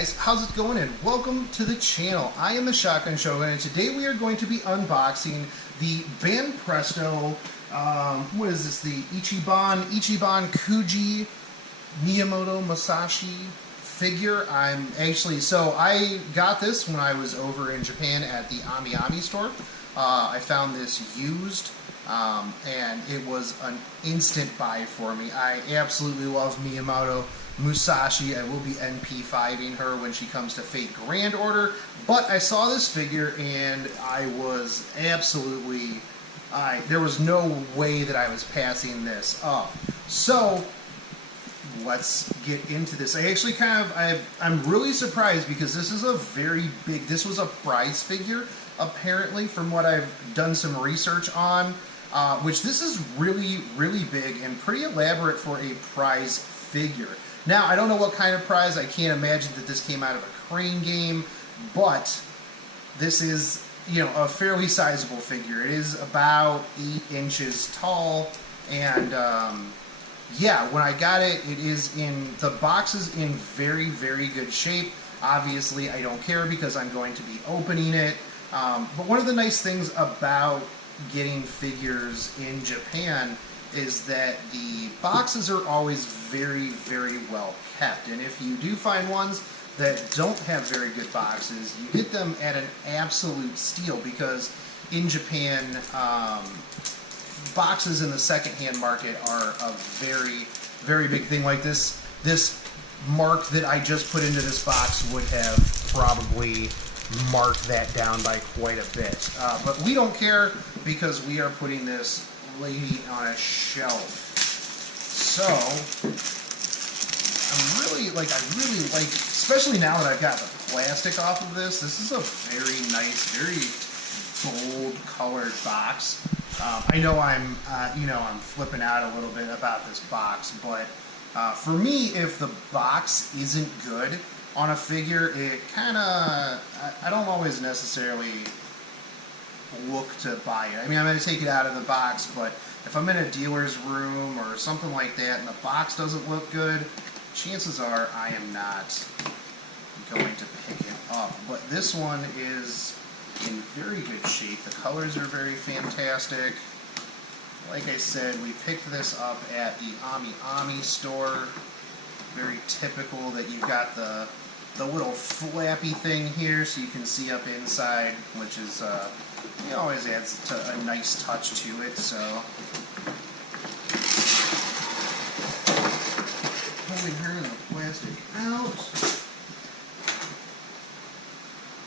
guys, how's it going, and welcome to the channel. I am the Shotgun Shogun, and today we are going to be unboxing the Banpresto, what is this, the Ichiban Kuji Miyamoto Musashi figure. So I got this when I was over in Japan at the Ami store. I found this used, and it was an instant buy for me. I absolutely love Miyamoto Musashi. I will be NP5ing her when she comes to Fate Grand Order, but I saw this figure and I was absolutely, there was no way that I was passing this up. So let's get into this. I'm really surprised because this is a very big, this was a prize figure apparently, from what I've done some research on, which this is really, really big and pretty elaborate for a prize figure. Now, I don't know what kind of prize. I can't imagine that this came out of a crane game, but this is, you know, a fairly sizable figure. It is about 8 inches tall, and yeah, when I got it, the box is in very, very good shape. Obviously, I don't care because I'm going to be opening it. But one of the nice things about getting figures in Japan is that the boxes are always very, very well kept. And if you do find ones that don't have very good boxes, you get them at an absolute steal, because in Japan, boxes in the secondhand market are a very, very big thing. Like this mark that I just put into this box would have probably marked that down by quite a bit. But we don't care because we are putting this lady on a shelf. So I really like, especially now that I've got the plastic off of this. This is a very nice, very bold colored box. I know I'm flipping out a little bit about this box, but for me, if the box isn't good on a figure, it kind of, I don't always necessarily look to buy it. I mean, I'm going to take it out of the box, but if I'm in a dealer's room or something like that and the box doesn't look good, chances are I am not going to pick it up. But this one is in very good shape. The colors are very fantastic. Like I said, we picked this up at the Ami store. Very typical that you've got the little flappy thing here so you can see up inside, which is it always adds a nice touch to it. So pulling her in the plastic out.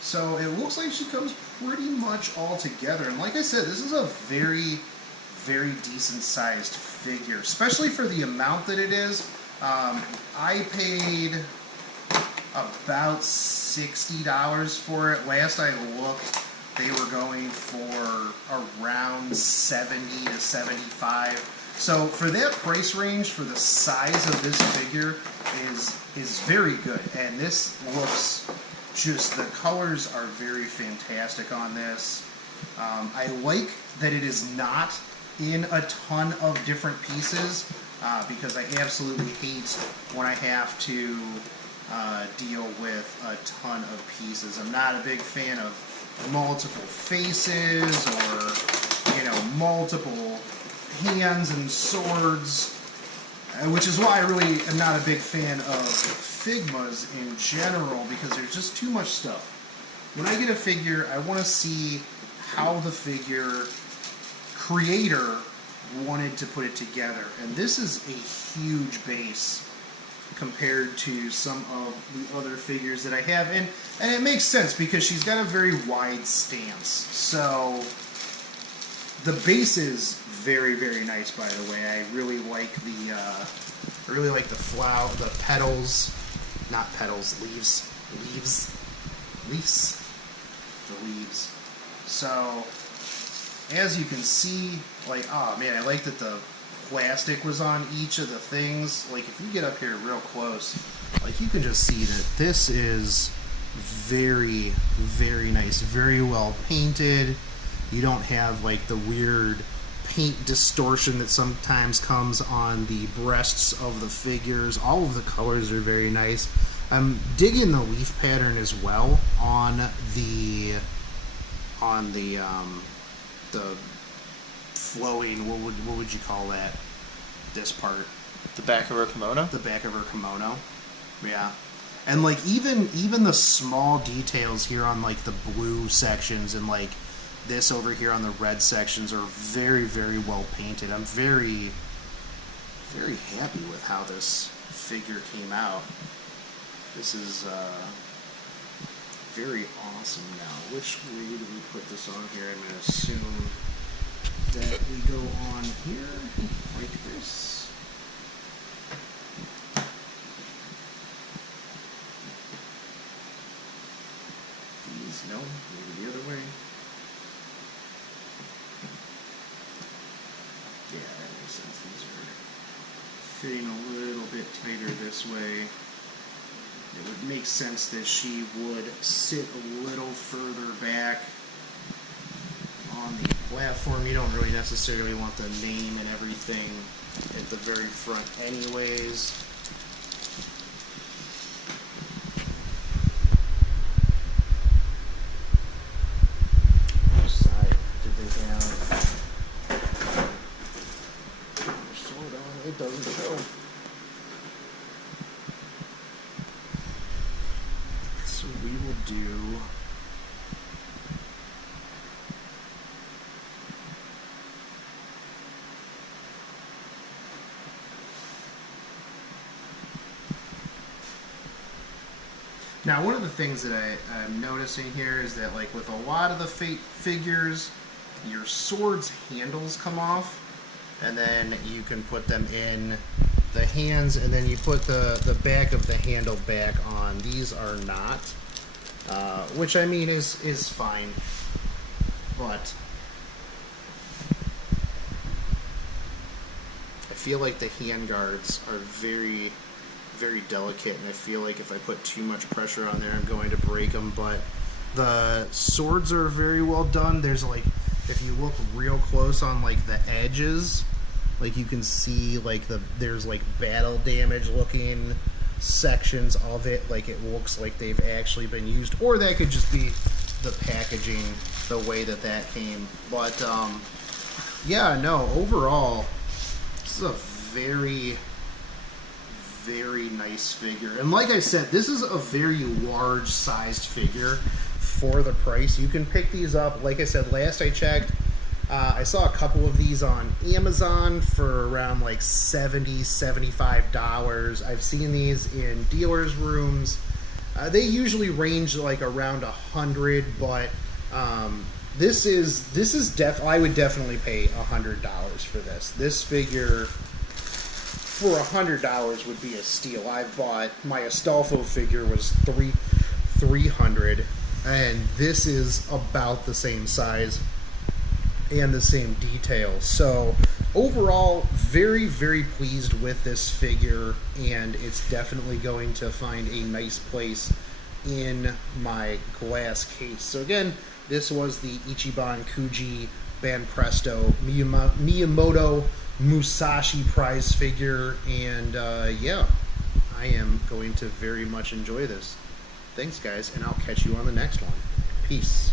So it looks like she comes pretty much all together, and like I said, this is a very, very decent sized figure, especially for the amount that it is. I paid about $60 for it. Last I looked, they were going for around $70 to $75. So for that price range, for the size of this figure, is very good. And this looks just, the colors are very fantastic on this. I like that it is not in a ton of different pieces, because I absolutely hate when I have to deal with a ton of pieces. I'm not a big fan of multiple faces or, you know, multiple hands and swords, which is why I really am not a big fan of Figmas in general, because there's just too much stuff. When I get a figure, I want to see how the figure creator wanted to put it together, and this is a huge base compared to some of the other figures that I have, and it makes sense because she's got a very wide stance. So the base is very, very nice, by the way. I really like the flower, the petals, not petals, leaves, the leaves. So as you can see, like, oh man, I like that the plastic was on each of the things. Like, if you get up here real close, like, you can just see that this is very, very nice, very well painted. You don't have like the weird paint distortion that sometimes comes on the breasts of the figures. All of the colors are very nice. I'm digging the leaf pattern as well on the flowing. What would you call that? This part. The back of her kimono. The back of her kimono. Yeah. And like even the small details here on like the blue sections and like this over here on the red sections are very, very well painted. I'm very, very happy with how this figure came out. This is very awesome now. Which way do we put this on here? I'm going to assume that we go on here like this. No, maybe the other way. Yeah, that makes sense. These are fitting a little bit tighter this way. It would make sense that she would sit a little further back on the platform. You don't really necessarily want the name and everything at the very front anyways. It doesn't show. So we will do now. One of the things that I'm noticing here is that, like with a lot of the figures, your sword's handles come off. And then you can put them in the hands, and then you put the back of the handle back on. These are not, which I mean is fine, but I feel like the hand guards are very, very delicate, and I feel like if I put too much pressure on there, I'm going to break them. But the swords are very well done. There's like, if you look real close on like the edges, like you can see like there's like battle damage looking sections of it. Like it looks like they've actually been used, or that could just be the packaging, the way that came. But yeah, no, overall this is a very, very nice figure. And like I said, this is a very large sized figure for the price. You can pick these up. Like I said, last I checked, I saw a couple of these on Amazon for around like $70, $75. I've seen these in dealers' rooms. They usually range like around $100, but this is I would definitely pay $100 for this. This figure for $100 would be a steal. I've bought my Astolfo figure was $300, and this is about the same size and the same detail. So overall, very, very pleased with this figure, and it's definitely going to find a nice place in my glass case. So again, this was the Ichiban Kuji Banpresto Miyamoto Musashi prize figure, and yeah, I am going to very much enjoy this. Thanks guys, and I'll catch you on the next one. Peace.